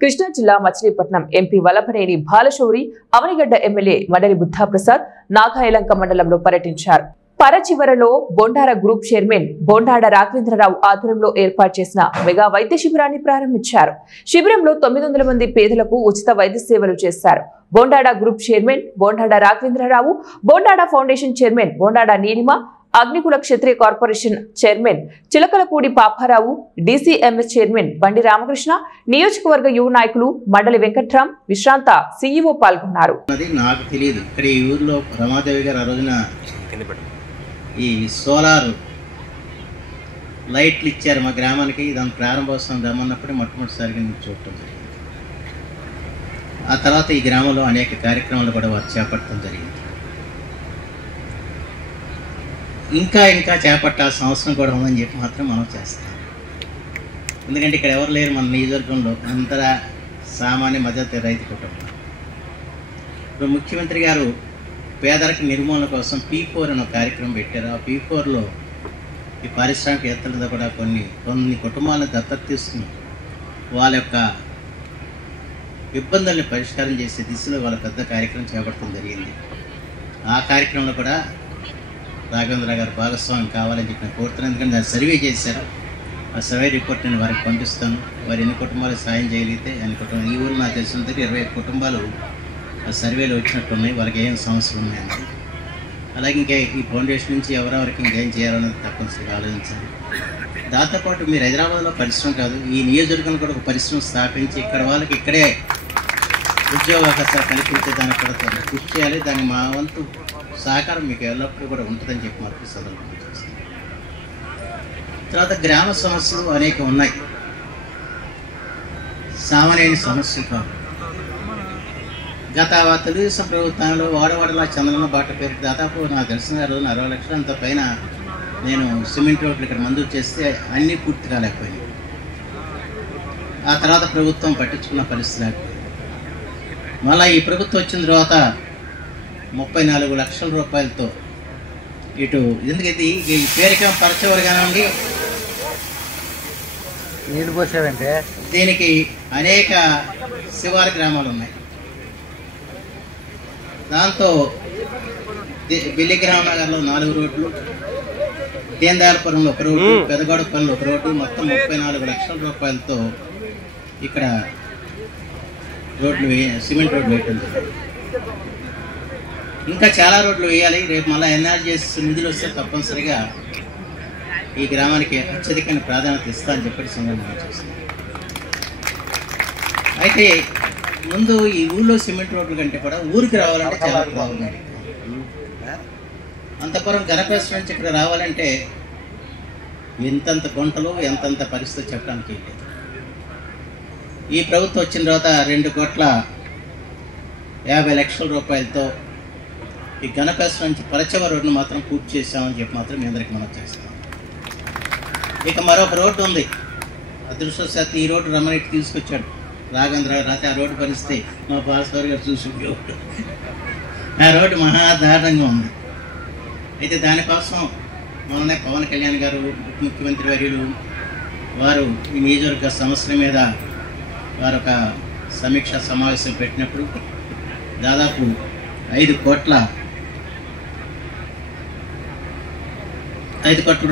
కృష్ణా జిల్లా Machilipatnam MP Vallabhaneni Balashowry Avanigadda MLA మండలి బుద్ధాప్రసాద్ నాగాయలంక మండలంలో పర్యటించారు. పరచివరలో బొండార గ్రూప్ చైర్మన్ బొండాడ రాఘవేంద్రరావు ఆధ్వర్యంలో ఏర్పాటు చేసిన మెగా వైద్య శిబిరాన్ని ప్రారంభించారు. శిబిరంలో 900 మంది పేదలకు ఉచిత వైద్య సేవలు చేశారు. Bondada group chairman Bondada Raghavendrarao, Bondada foundation chairman Bondada Neelima, Agnikula Kshatriya corporation chairman Chilakalapudi Paparao, DCMS chairman Bandi Ramakrishna, నియోజకవర్గ యువ నాయకులు మండలి వెంకట్రామ్, విశ్రాంత సీఈఓ పాల్గొన్నారు. నాకు తెలియదు ఇక్కడ ఈ ఊర్లో రమాదేవి గారు ఆ రోజున ఈ సోలార్ లైట్లు ఇచ్చారు మా గ్రామానికి. దాని ప్రారంభోత్సవం రమ్మన్నప్పుడే మొట్టమొదటిసారిగా నేను చూడటం జరిగింది. ఆ తర్వాత ఈ గ్రామంలో అనేక కార్యక్రమాలు కూడా వారు చేపట్టడం జరిగింది. ఇంకా చేపట్టాల్సిన అవసరం కూడా ఉందని చెప్పి మాత్రం మనం చేస్తాం. ఎందుకంటే ఇక్కడ ఎవరు లేరు మన నియోజకవర్గంలో, అంతరా సామాన్య మధ్యతరగతి రైతు కుటుంబం. ఇప్పుడు ముఖ్యమంత్రి గారు పేదరిక నిర్మూలన కోసం P4 అనే కార్యక్రమం పెట్టారు. ఆ P4లో ఈ పారిశ్రామికవేత్తలతో కూడా కొన్ని కుటుంబాలను దత్తత తీసుకుని వాళ్ళ యొక్క ఇబ్బందుల్ని పరిష్కారం చేసే దిశలో వాళ్ళ పెద్ద కార్యక్రమం చేపట్టడం జరిగింది. ఆ కార్యక్రమంలో కూడా రాఘవేంద్ర గారు భాగస్వామ్యం కావాలని చెప్పి నేను కోరుతున్నాను. ఎందుకంటే దాన్ని సర్వే చేశారు. ఆ సర్వే రిపోర్ట్ నేను వారికి పంపిస్తాను. వారు ఎన్ని కుటుంబాలు సాయం చేయగలిగితే అన్ని కుటుంబాలు, ఈ ఊరు నాకు తెలిసినంత 25 కుటుంబాలు ఆ సర్వేలో వచ్చినట్టున్నాయి. వాళ్ళకి ఏం సమస్యలు ఉన్నాయండి. అలాగే ఇంకా ఈ ఫౌండేషన్ నుంచి ఎవరెవరికి ఇంకేం చేయాలనేది తప్పనిసరిగా ఆలోచించాలి. దాంతోపాటు మీరు హైదరాబాద్లో పరిశ్రమ కాదు, ఈ నియోజకవర్గంలో కూడా ఒక పరిశ్రమ స్థాపించి ఇక్కడ వాళ్ళకి ఇక్కడే ఉద్యోగావకాశాలు కల్పించే దానికి కూడా కృషి చేయాలి. దాన్ని మా వంతు సహకారం మీకు ఎల్లప్పుడూ కూడా ఉంటుందని చెప్పి మాకు సందర్భంగా చేస్తాం. తర్వాత గ్రామ సమస్యలు అనేక ఉన్నాయి, సామాన్య సమస్యలు కాదు. గత తెలుగుదేశం ప్రభుత్వంలో వాడవాడలా చంద్రన్న బాట పేరు దాదాపు నాకు తెలిసిన 60 లక్షలు అంత పైన నేను సిమెంట్ రోడ్లు ఇక్కడ మంజూరు చేస్తే అన్నీ పూర్తి కాలేకపోయినాయి. ఆ తర్వాత ప్రభుత్వం పట్టించుకున్న పరిస్థితి లేకపోయింది. మళ్ళీ ఈ ప్రభుత్వం వచ్చిన తర్వాత 34 లక్షల రూపాయలతో ఇటు ఎందుకైతే ఈ పేరికం పరచవరు కానివ్వండి, నీళ్ళు పోసారంటే దీనికి అనేక శివారు గ్రామాలు ఉన్నాయి. దాంతో బిల్లిగ్రామ నగర్లో 4 రోడ్లు, దేందాలపురంలో 1 రోడ్డు, పెదగొడపల్లిలో 1 రోడ్డు, మొత్తం 34 లక్షల రూపాయలతో ఇక్కడ రోడ్లు సిమెంట్ రోడ్లు వేయటం జరిగింది. ఇంకా చాలా రోడ్లు వేయాలి. రేపు మళ్ళీ ఎన్ఆర్జీఎస్ నిధులు వస్తే తప్పనిసరిగా ఈ గ్రామానికి అత్యధికమైన ప్రాధాన్యత ఇస్తా అని చెప్పి సందర్భంగా చేస్తున్నాం. అయితే ముందు ఈ ఊళ్ళో సిమెంట్ రోడ్ల కంటే కూడా ఊరికి రావాలంటే చాలా ప్రాబ్లం. అంతపురం గణపేశ్వర నుంచి ఇక్కడ రావాలంటే ఎంతంత గుంటలు ఎంతంత పరిస్థితి చెప్పడానికి లేదు. ఈ ప్రభుత్వం వచ్చిన తర్వాత 2,50,00,000 రూపాయలతో ఈ గణపేశ్వర నుంచి పరచవ రోడ్డును మాత్రం పూర్తి చేశామని చెప్పి మాత్రం మీ అందరికీ మనం చేస్తాం. ఇక మరొక రోడ్డు ఉంది. అదృష్టవశాత్తు ఈ రోడ్డు రమణికి తీసుకొచ్చాడు రాఘవేంద్ర రాత్రి. ఆ రోడ్డు పరిస్థితి మా పాస్వారి గారు చూసి ఆ రోడ్డు మహాదారుణంగా ఉంది. అయితే దానికోసం మొన్ననే పవన్ కళ్యాణ్ గారు ముఖ్యమంత్రి వర్యులు వారు ఈ నియోజకవర్గ సమస్యల మీద వారు ఒక సమీక్ష సమావేశం పెట్టినప్పుడు దాదాపు 5 కోట్ల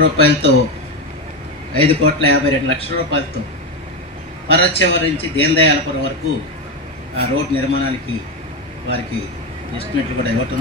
రూపాయలతో 5,52,00,000 రూపాయలతో పరచివరి నుంచి దేందయాలపురం వరకు ఆ రోడ్ నిర్మాణానికి వారికి ఎస్టిమేట్లు కూడా ఇవ్వటం